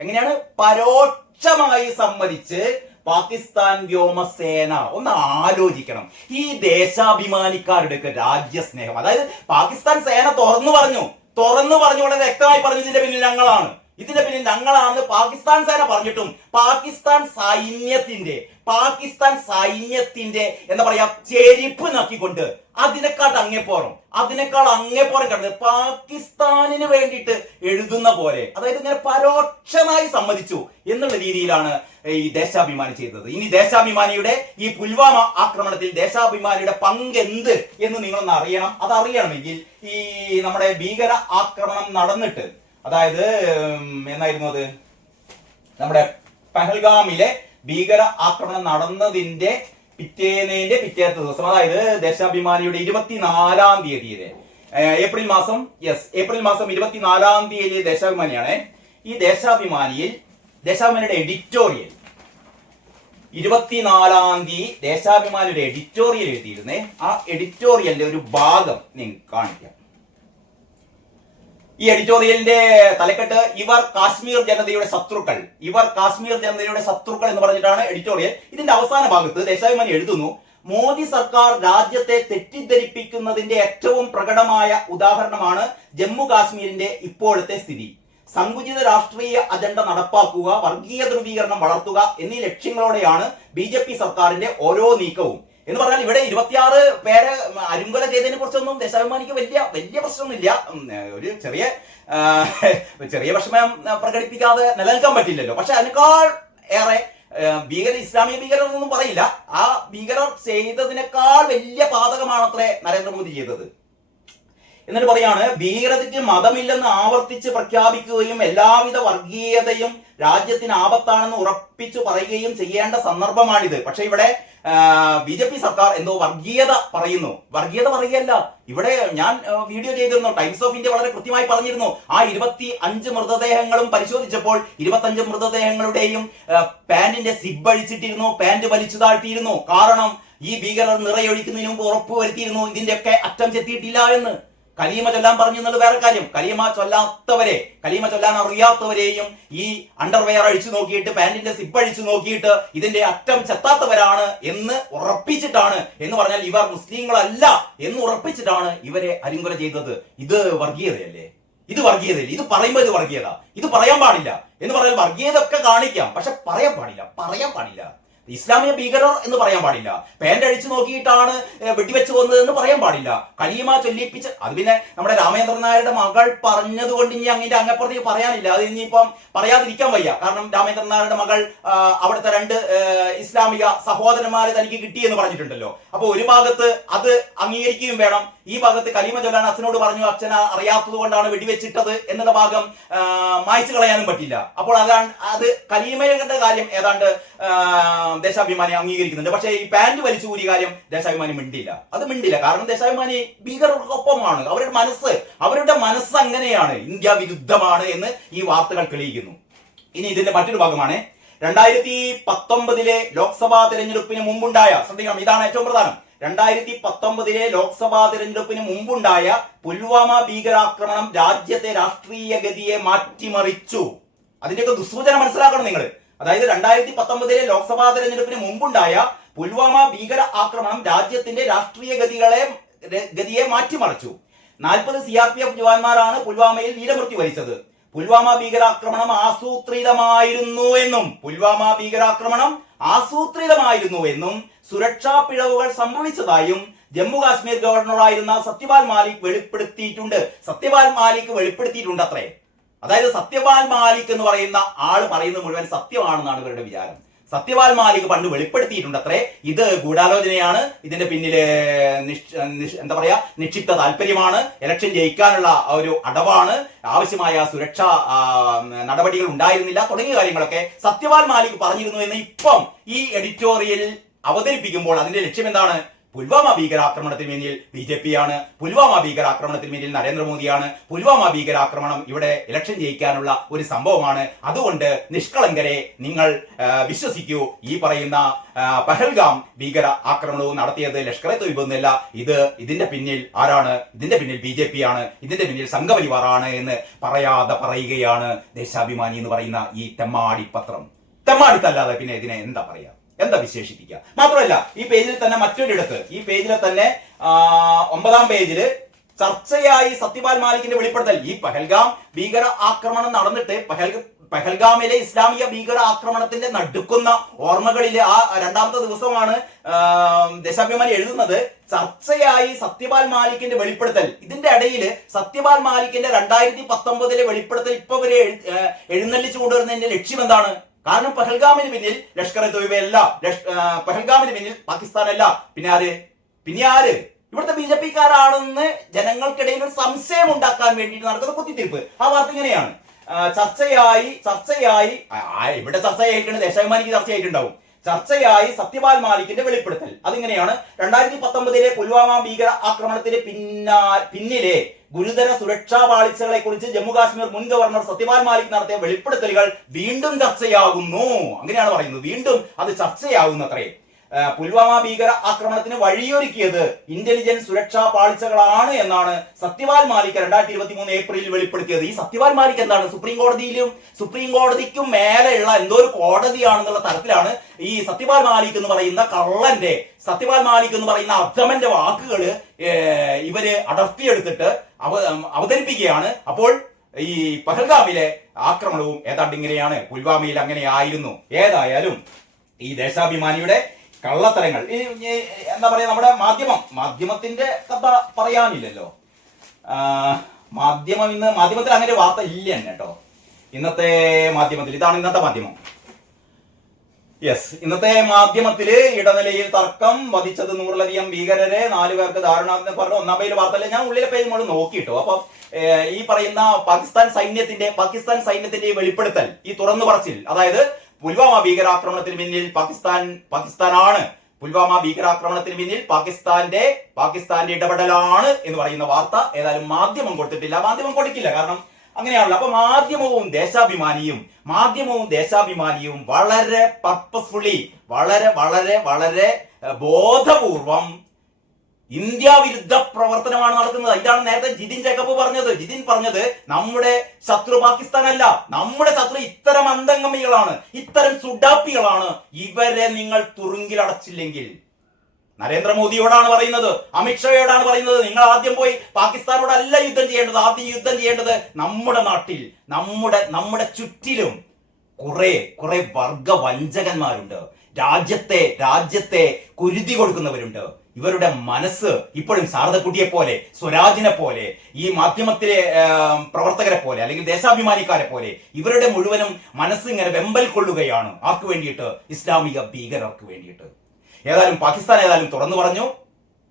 എങ്ങനെയാണ്? പരോക്ഷമായി സമ്മതിച്ച് പാകിസ്ഥാൻ വ്യോമസേന ഒന്ന് ആലോചിക്കണം. ഈ ദേശാഭിമാനിക്കാരുടെയൊക്കെ രാജ്യസ്നേഹം. അതായത് പാകിസ്ഥാൻ സേന തുറന്നു പറഞ്ഞു. തുറന്നു പറഞ്ഞു വളരെ വ്യക്തമായി പറഞ്ഞു ഇതിന്റെ പിന്നിൽ ഞങ്ങളാണ്. ഇതിന്റെ പിന്നിൽ ഞങ്ങളാണെന്ന് പാകിസ്ഥാൻ സേന പറഞ്ഞിട്ടും പാകിസ്ഥാൻ സൈന്യത്തിന്റെ പാകിസ്ഥാൻ സൈന്യത്തിന്റെ എന്താ പറയാ ചെരിപ്പ് നക്കിക്കൊണ്ട് അതിനേക്കാൾ അങ്ങേപ്പോറും അതിനേക്കാൾ അങ്ങേപ്പോറും കണ്ടത് പാകിസ്ഥാനിന് വേണ്ടിയിട്ട് എഴുതുന്ന പോലെ അതായത് ഇങ്ങനെ പരോക്ഷമായി സമ്മതിച്ചു എന്നുള്ള രീതിയിലാണ് ഈ ദേശാഭിമാനി ചെയ്തത്. ഇനി ദേശാഭിമാനിയുടെ ഈ പുൽവാമ ആക്രമണത്തിൽ ദേശാഭിമാനിയുടെ പങ്ക് എന്ത് എന്ന് നിങ്ങളൊന്ന് അറിയണം. അതറിയണമെങ്കിൽ ഈ നമ്മുടെ ഭീകര ആക്രമണം നടന്നിട്ട് അതായത് എന്നായിരുന്നു അത്? നമ്മുടെ പഹൽഗാമിലെ ഭീകര ആക്രമണം നടന്നതിന്റെ പിറ്റേനേന്റെ പിറ്റേത്തെ ദിവസം അതായത് ദേശാഭിമാനിയുടെ ഇരുപത്തിനാലാം തീയതിയിലെ ഏപ്രിൽ മാസം യെസ് ഏപ്രിൽ മാസം ഇരുപത്തിനാലാം തീയതി ദേശാഭിമാനിയാണ്. ഈ ദേശാഭിമാനിയിൽ ദേശാഭിമാനിയുടെ എഡിറ്റോറിയൽ ഇരുപത്തിനാലാം തീയതി ദേശാഭിമാനിയുടെ എഡിറ്റോറിയൽ എഴുതിയിരുന്നേ. ആ എഡിറ്റോറിയലിന്റെ ഒരു ഭാഗം നിങ്ങൾ കാണിക്കാം. ഈ എഡിറ്റോറിയലിന്റെ തലക്കെട്ട് ഇവർ കാശ്മീർ ജനതയുടെ ശത്രുക്കൾ. ഇവർ കാശ്മീർ ജനതയുടെ ശത്രുക്കൾ എന്ന് പറഞ്ഞിട്ടാണ് എഡിറ്റോറിയൽ ഇതിന്റെ അവസാന ഭാഗത്ത് ദേശാഭിമാനി എഴുതുന്നു മോദി സർക്കാർ രാജ്യത്തെ തെറ്റിദ്ധരിപ്പിക്കുന്നതിന്റെ ഏറ്റവും പ്രകടമായ ഉദാഹരണമാണ് ജമ്മു കാശ്മീരിന്റെ ഇപ്പോഴത്തെ സ്ഥിതി. സങ്കുചിത രാഷ്ട്രീയ അജണ്ട നടപ്പാക്കുക വർഗീയ ധ്രുവീകരണം വളർത്തുക എന്നീ ലക്ഷ്യങ്ങളോടെയാണ് ബി സർക്കാരിന്റെ ഓരോ നീക്കവും. എന്ന് പറഞ്ഞാൽ ഇവിടെ ഇരുപത്തിയാറ് പേരെ അരുങ്കൊല ചെയ്തതിനെ കുറിച്ചൊന്നും ദേശാഭിമാനിക്ക് വലിയ വലിയ പ്രശ്നമൊന്നുമില്ല. ഒരു ചെറിയ ചെറിയ വിഷമം പ്രകടിപ്പിക്കാതെ നിലനിൽക്കാൻ പറ്റില്ലല്ലോ. പക്ഷെ അതിനേക്കാൾ ഏറെ ഭീകര ഇസ്ലാമിക ഭീകരർ പറയില്ല. ആ ഭീകരർ ചെയ്തതിനേക്കാൾ വലിയ പാതകമാണത്രേ നരേന്ദ്രമോദി ചെയ്തത്. എന്നിട്ട് പറയാണ് ഭീകരതയ്ക്ക് മതമില്ലെന്ന് ആവർത്തിച്ച് പ്രഖ്യാപിക്കുകയും എല്ലാവിധ വർഗീയതയും രാജ്യത്തിന് ആപത്താണെന്ന് ഉറപ്പിച്ചു പറയുകയും ചെയ്യേണ്ട സന്ദർഭമാണിത്. പക്ഷെ ഇവിടെ ബി ജെ പി സർക്കാർ എന്തോ വർഗീയത പറയുന്നു. വർഗീയത പറയുകയല്ല. ഇവിടെ ഞാൻ വീഡിയോ ചെയ്തിരുന്നു. ടൈംസ് ഓഫ് ഇന്ത്യ വളരെ കൃത്യമായി പറഞ്ഞിരുന്നു. ആ ഇരുപത്തി അഞ്ച് മൃതദേഹങ്ങളും പരിശോധിച്ചപ്പോൾ ഇരുപത്തഞ്ച് മൃതദേഹങ്ങളുടെയും പാന്റിന്റെ സിബ് അഴിച്ചിട്ടിരുന്നു. പാന്റ് വലിച്ചു താഴ്ത്തിയിരുന്നു. കാരണം ഈ ഭീകരർ നിറയൊഴിക്കുന്നതിന് ഉറപ്പ് വരുത്തിയിരുന്നു ഇതിന്റെയൊക്കെ അറ്റം ചെത്തിയിട്ടില്ല എന്ന്. കലീമ ചൊല്ലാൻ പറഞ്ഞു എന്നുള്ളത് വേറെ കാര്യം. കലീമ ചൊല്ലാത്തവരെ കലീമ ചൊല്ലാൻ അറിയാത്തവരെയും ഈ അണ്ടർവെയർ അഴിച്ചു നോക്കിയിട്ട് പാന്റിന്റെ സിപ്പ് അഴിച്ചു നോക്കിയിട്ട് ഇതിന്റെ അറ്റം ചെത്താത്തവരാണ് എന്ന് ഉറപ്പിച്ചിട്ടാണ് എന്ന് പറഞ്ഞാൽ ഇവർ മുസ്ലിങ്ങളല്ല എന്ന് ഉറപ്പിച്ചിട്ടാണ് ഇവരെ അരിങ്കുല ചെയ്തത്. ഇത് വർഗീയതയല്ലേ? ഇത് വർഗീയതയല്ലേ? ഇത് പറയുമ്പോൾ ഇത് വർഗീയത. ഇത് പറയാൻ പാടില്ല. എന്ന് പറഞ്ഞാൽ വർഗീയത ഒക്കെ കാണിക്കാം. പക്ഷെ പറയാൻ പാടില്ല. പറയാൻ പാടില്ല. ഇസ്ലാമിക ഭീകരർ എന്ന് പറയാൻ പാടില്ല. പാന്റ് അഴിച്ചു നോക്കിയിട്ടാണ് വെടിവെച്ച് കൊന്നത് എന്ന് പറയാൻ പാടില്ല. കലീമ ചൊല്ലിപ്പിച്ച് അത് പിന്നെ നമ്മുടെ രാമചന്ദ്രൻ നായരുടെ മകൾ പറഞ്ഞത് കൊണ്ട് ഇനി അങ്ങനെ അങ്ങപ്പുറത്തേക്ക് പറയാനില്ല. അത് ഇനിയിപ്പം പറയാതിരിക്കാൻ വയ്യ. കാരണം രാമചന്ദ്രൻ നായരുടെ മകൾ അവിടുത്തെ രണ്ട് ഇസ്ലാമിക സഹോദരന്മാരെ തനിക്ക് കിട്ടി എന്ന് പറഞ്ഞിട്ടുണ്ടല്ലോ. അപ്പൊ ഒരു ഭാഗത്ത് അത് അംഗീകരിക്കുകയും വേണം. ഈ ഭാഗത്ത് കലീമ ചൊല്ലാൻ അച്ഛനോട് പറഞ്ഞു അച്ഛൻ അറിയാത്തത് കൊണ്ടാണ് വെടിവെച്ചിട്ടത് എന്നുള്ള ഭാഗം മായ്ച്ചു കളയാനും പറ്റില്ല. അപ്പോൾ അതാണ് അത് കലീമയുടെ കാര്യം. ഏതാണ്ട് ദേശാഭിമാനി അംഗീകരിക്കുന്നുണ്ട്. പക്ഷേ ഈ പാന്റ് വലിച്ചു കൂടിയ കാര്യം ദേശാഭിമാനി മിണ്ടില്ല അത് മിണ്ടില്ല കാരണം ദേശാഭിമാനി ഭീകരർക്കൊപ്പമാണ്. അവരുടെ മനസ്സ് അവരുടെ മനസ്സ് അങ്ങനെയാണ്. ഇന്ത്യ വിരുദ്ധമാണ് എന്ന് ഈ വാർത്തകൾ തെളിയിക്കുന്നു. ഇനി ഇതിന്റെ മറ്റൊരു ഭാഗമാണ്. രണ്ടായിരത്തി പത്തൊമ്പതിലെ ലോക്സഭാ തെരഞ്ഞെടുപ്പിന് മുമ്പുണ്ടായ ശ്രദ്ധിക്കണം ഇതാണ് ഏറ്റവും പ്രധാനം. രണ്ടായിരത്തി പത്തൊമ്പതിലെ ലോക്സഭാ തെരഞ്ഞെടുപ്പിന് മുമ്പുണ്ടായ പുൽവാമ ഭീകരാക്രമണം രാജ്യത്തെ രാഷ്ട്രീയ ഗതിയെ മാറ്റിമറിച്ചു. അതിന്റെയൊക്കെ ദുസ്സൂചന മനസ്സിലാക്കണം നിങ്ങൾ. അതായത് രണ്ടായിരത്തി പത്തൊമ്പതിലെ ലോക്സഭാ തെരഞ്ഞെടുപ്പിന് മുമ്പുണ്ടായ പുൽവാമ ഭീകര ആക്രമണം രാജ്യത്തിന്റെ രാഷ്ട്രീയ ഗതികളെ ഗതിയെ മാറ്റിമറിച്ചു. നാൽപ്പത് സി ആർ പി എഫ് ജവാന്മാരാണ് പുൽവാമയിൽ വീരമൃത്യു വരിച്ചത്. പുൽവാമ ഭീകരാക്രമണം ആസൂത്രിതമായിരുന്നു എന്നും പുൽവാമ ഭീകരാക്രമണം ആസൂത്രിതമായിരുന്നു എന്നും സുരക്ഷാ പിഴവുകൾ സംഭവിച്ചതായും ജമ്മു കാശ്മീർ ഗവർണറായിരുന്ന സത്യപാൽ മാലിക് വെളിപ്പെടുത്തിയിട്ടുണ്ട്. സത്യപാൽ മാലിക് വെളിപ്പെടുത്തിയിട്ടുണ്ട് അത്രേ അതായത് സത്യപാൽ മാലിക് എന്ന് പറയുന്ന ആൾ പറയുന്നത് മുഴുവൻ സത്യമാണെന്നാണ് ഇവരുടെ വിചാരം. സത്യപാൽ മാലിക് പണ്ട് വെളിപ്പെടുത്തിയിട്ടുണ്ട് അത്രേ ഇത് ഗൂഢാലോചനയാണ്. ഇതിന്റെ പിന്നിൽ എന്താ പറയാ നിക്ഷിപ്ത താല്പര്യമാണ്. ഇലക്ഷൻ ജയിക്കാനുള്ള ഒരു അടവാണ്. ആവശ്യമായ സുരക്ഷാ നടപടികൾ ഉണ്ടായിരുന്നില്ല. തുടങ്ങിയ കാര്യങ്ങളൊക്കെ സത്യപാൽ മാലിക് പറഞ്ഞിരുന്നു എന്ന് ഇപ്പം ഈ എഡിറ്റോറിയൽ അവതരിപ്പിക്കുമ്പോൾ അതിന്റെ ലക്ഷ്യം എന്താണ്? പുൽവാമ ഭീകരാക്രമണത്തിന് പിന്നിൽ ബി ജെ പി ആണ് പുൽവാമ ഭീകരാക്രമണത്തിന് പിന്നിൽ നരേന്ദ്രമോദിയാണ്. പുൽവാമ ഭീകരാക്രമണം ഇവിടെ ഇലക്ഷൻ ജയിക്കാനുള്ള ഒരു സംഭവമാണ്. അതുകൊണ്ട് നിഷ്കളങ്കരെ നിങ്ങൾ വിശ്വസിക്കൂ. ഈ പറയുന്ന പഹൽഗാം ഭീകര ആക്രമണവും നടത്തിയത് ലഷ്കറെ തൊയ്ബൊന്നുമില്ല ഇത് ഇതിന്റെ പിന്നിൽ ആരാണ്? ഇതിന്റെ പിന്നിൽ ബി ജെ പി ആണ് ഇതിന്റെ പിന്നിൽ സംഘപരിവാറാണ് എന്ന് പറയാതെ പറയുകയാണ് ദേശാഭിമാനി എന്ന് പറയുന്ന ഈ തെമ്മാടി പത്രം തെമ്മാടിത്തല്ലാതെ പിന്നെ ഇതിനെ എന്താ പറയാ? എന്താ വിശേഷിപ്പിക്കുക? മാത്രമല്ല ഈ പേജിൽ തന്നെ മറ്റൊരിടത്ത് ഈ പേജിലെ തന്നെ ഒമ്പതാം പേജിൽ ചർച്ചയായി സത്യപാൽ മാലിക്കിന്റെ വെളിപ്പെടുത്തൽ. ഈ പഹൽഗാം ഭീകര ആക്രമണം നടന്നിട്ട് പഹൽ പെഹൽഗാമിലെ ഇസ്ലാമിക ഭീകര ആക്രമണത്തിന്റെ നടുക്കുന്ന ഓർമ്മകളിലെ ആ രണ്ടാമത്തെ ദിവസമാണ് ദശാഭിമാനി എഴുതുന്നത്. ചർച്ചയായി സത്യപാൽ മാലിക്കിന്റെ വെളിപ്പെടുത്തൽ. ഇതിന്റെ ഇടയിൽ സത്യപാൽ മാലിക്കിന്റെ രണ്ടായിരത്തി പത്തൊമ്പതിലെ വെളിപ്പെടുത്തൽ ഇപ്പൊ വരെ എഴുന്നള്ളിച്ചു കൊണ്ടുവരുന്നതിന്റെ ലക്ഷ്യം എന്താണ്? കാരണം പഹൽഗാമിന് പിന്നിൽ ലഷ്കർ എ തൊയ്ബയല്ല പഹൽഗാമിന് പിന്നിൽ പാകിസ്ഥാനല്ല പിന്നെ ആര്? പിന്നെ ആര്? ഇവിടുത്തെ ബി ജെ പിക്കാരാണെന്ന് ജനങ്ങൾക്കിടയിൽ ഒരു സംശയം ഉണ്ടാക്കാൻ വേണ്ടിയിട്ട് നടക്കുന്ന കുത്തിത്തീർപ്പ് ആ വാർത്ത ഇങ്ങനെയാണ്. ചർച്ചയായി ചർച്ചയായി ഇവിടെ ചർച്ചയായിട്ടുണ്ട്. ദേശാഭിമാനിക്ക് ചർച്ചയായിട്ടുണ്ടാവും. ചർച്ചയായി സത്യപാൽ മാലിക്കിന്റെ വെളിപ്പെടുത്തൽ. അതിങ്ങനെയാണ് രണ്ടായിരത്തി പത്തൊമ്പതിലെ പുൽവാമ ഭീകര ആക്രമണത്തിന് പിന്നാ പിന്നിലെ ഗുരുതര സുരക്ഷാ പാളിച്ചകളെ കുറിച്ച് ജമ്മു കാശ്മീർ മുൻ ഗവർണർ സത്യപാൽ മാലിക് നടത്തിയ വെളിപ്പെടുത്തലുകൾ വീണ്ടും ചർച്ചയാകുന്നു. അങ്ങനെയാണ് പറയുന്നത്. വീണ്ടും അത് ചർച്ചയാകുന്നത്രേ. പുൽവാമ ഭീകര ആക്രമണത്തിന് വഴിയൊരുക്കിയത് ഇന്റലിജൻസ് സുരക്ഷാ പാളിച്ചകളാണ് എന്നാണ് സത്യവാൽ മാലിക് രണ്ടായിരത്തി ഇരുപത്തി മൂന്ന് ഏപ്രിലിൽ വെളിപ്പെടുത്തിയത്. ഈ സത്യവാൽ മാലിക് എന്താണ്? സുപ്രീം കോടതിയിലും സുപ്രീം കോടതിക്കും മേലെയുള്ള എന്തോ ഒരു കോടതിയാണെന്നുള്ള തരത്തിലാണ് ഈ സത്യപാൽ മാലിക് എന്ന് പറയുന്ന കള്ളന്റെ സത്യപാൽ മാലിക് എന്ന് പറയുന്ന അബ്ദമന്റെ വാക്കുകൾ ഇവർ അടർത്തിയെടുത്തിട്ട് അവ അവതരിപ്പിക്കുകയാണ്. അപ്പോൾ ഈ പഹൽഗാമിലെ ആക്രമണവും ഏതാണ്ട് ഇങ്ങനെയാണ്. പുൽവാമയിൽ അങ്ങനെ ആയിരുന്നു ഏതായാലും ഈ ദേശാഭിമാനിയുടെ കള്ളത്തരങ്ങൾ. ഈ എന്താ പറയാ നമ്മുടെ മാധ്യമം. മാധ്യമത്തിന്റെ കഥ പറയാനില്ലല്ലോ. മാധ്യമം ഇന്ന് മാധ്യമത്തിൽ അങ്ങനെ വാർത്ത ഇല്ല തന്നെ കേട്ടോ. ഇന്നത്തെ മാധ്യമത്തിൽ ഇതാണ് ഇന്നത്തെ മാധ്യമം. യെസ് ഇന്നത്തെ മാധ്യമത്തിൽ ഇടനിലയിൽ തർക്കം വധിച്ചത് നൂറിലധികം ഭീകരരെ നാലു പേർക്ക് ദാരുണാന്ന് പറഞ്ഞു ഒന്നാം പേര് വാർത്തല്ല ഞാൻ ഉള്ളിലെ പേജ് നമ്മൾ നോക്കിയിട്ടു. അപ്പൊ ഈ പറയുന്ന പാകിസ്ഥാൻ സൈന്യത്തിന്റെ പാകിസ്ഥാൻ സൈന്യത്തിന്റെ ഈ വെളിപ്പെടുത്തൽ ഈ തുറന്നു പറച്ചിൽ അതായത് പുൽവാമ ഭീകരാക്രമണത്തിന് പിന്നിൽ പാകിസ്ഥാൻ പാകിസ്ഥാനാണ്. പുൽവാമ ഭീകരാക്രമണത്തിന് പിന്നിൽ പാകിസ്ഥാന്റെ പാകിസ്ഥാന്റെ ഇടപെടലാണ് എന്ന് പറയുന്ന വാർത്ത ഏതായാലും മാധ്യമം കൊടുത്തിട്ടില്ല. മാധ്യമം കൊടുക്കില്ല കാരണം അങ്ങനെയാണല്ലോ. അപ്പൊ മാധ്യമവും ദേശാഭിമാനിയും മാധ്യമവും ദേശാഭിമാനിയും വളരെ പർപ്പസ്ഫുള്ളി വളരെ വളരെ വളരെ ബോധപൂർവം ഇന്ത്യ വിരുദ്ധ പ്രവർത്തനമാണ് നടക്കുന്നത്. ഇതാണ് നേരത്തെ ജിതിൻ ജേക്കബ് പറഞ്ഞത്. ജിതിൻ പറഞ്ഞത് നമ്മുടെ ശത്രു പാകിസ്ഥാൻ അല്ല നമ്മുടെ ശത്രു ഇത്തരം അന്തംഗമികളാണ്. ഇത്തരം സുഡാപ്പികളാണ്. ഇവരെ നിങ്ങൾ തുറുങ്കിലടച്ചില്ലെങ്കിൽ. നരേന്ദ്രമോദിയോടാണ് പറയുന്നത്. അമിത്ഷായോടാണ് പറയുന്നത്. നിങ്ങൾ ആദ്യം പോയി പാകിസ്ഥാനോടല്ല യുദ്ധം ചെയ്യേണ്ടത്. ആദ്യം യുദ്ധം ചെയ്യേണ്ടത് നമ്മുടെ നാട്ടിൽ നമ്മുടെ നമ്മുടെ ചുറ്റിലും കുറെ കുറെ വർഗ വഞ്ചകന്മാരുണ്ട് രാജ്യത്തെ രാജ്യത്തെ കുരുതി കൊടുക്കുന്നവരുണ്ട്. ഇവരുടെ മനസ്സ് ഇപ്പോഴും ശാരദക്കുട്ടിയെ പോലെ സ്വരാജിനെ പോലെ ഈ മാധ്യമത്തിലെ പ്രവർത്തകരെ പോലെ അല്ലെങ്കിൽ ദേശാഭിമാനിക്കാരെ പോലെ ഇവരുടെ മുഴുവനും മനസ്സ് ഇങ്ങനെ വെമ്പൽ കൊള്ളുകയാണ്. ആർക്ക് വേണ്ടിയിട്ട്? ഇസ്ലാമിക ഭീകരർക്ക് വേണ്ടിയിട്ട്. ഏതായാലും പാകിസ്ഥാൻ ഏതായാലും തുറന്നു പറഞ്ഞു.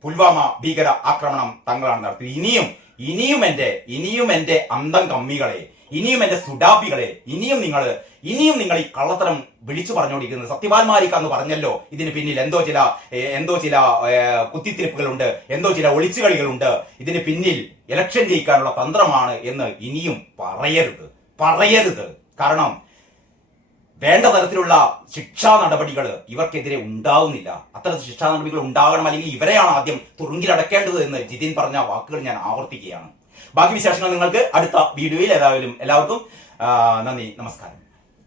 പുൽവാമ ഭീകര ആക്രമണം തങ്ങളാണ് നടത്തിയത്. ഇനിയും ഇനിയും എന്റെ ഇനിയും എന്റെ അന്തം കമ്മികളെ ഇനിയും എന്റെ സുഡാപ്പികളെ ഇനിയും നിങ്ങൾ ഇനിയും നിങ്ങൾ ഈ കള്ളത്തരം വിളിച്ചു പറഞ്ഞുകൊണ്ടിരിക്കുന്നത് സത്യവാൻമാരിക്കാന്ന് പറഞ്ഞല്ലോ. ഇതിന് പിന്നിൽ എന്തോ ചില എന്തോ ചില കുത്തിത്തിരിപ്പുകളുണ്ട് എന്തോ ചില ഒളിച്ചുകളികളുണ്ട്. ഇതിന് പിന്നിൽ ഇലക്ഷൻ ജയിക്കാനുള്ള തന്ത്രമാണ് എന്ന് ഇനിയും പറയരുത്. പറയരുത്. കാരണം വേണ്ട തരത്തിലുള്ള ശിക്ഷാ നടപടികൾ ഇവർക്കെതിരെ ഉണ്ടാവുന്നില്ല. അത്തരത്തിൽ ശിക്ഷാ നടപടികൾ ഉണ്ടാകണം അല്ലെങ്കിൽ ഇവരെയാണ് ആദ്യം തുറുങ്കിലടക്കേണ്ടത് എന്ന് ജിതിൻ പറഞ്ഞ വാക്കുകൾ ഞാൻ ആവർത്തിക്കുകയാണ്. ബാക്കി വിശേഷങ്ങൾ നിങ്ങൾക്ക് അടുത്ത വീഡിയോയിൽ ഏതായാലും എല്ലാവർക്കും നന്ദി നമസ്കാരം.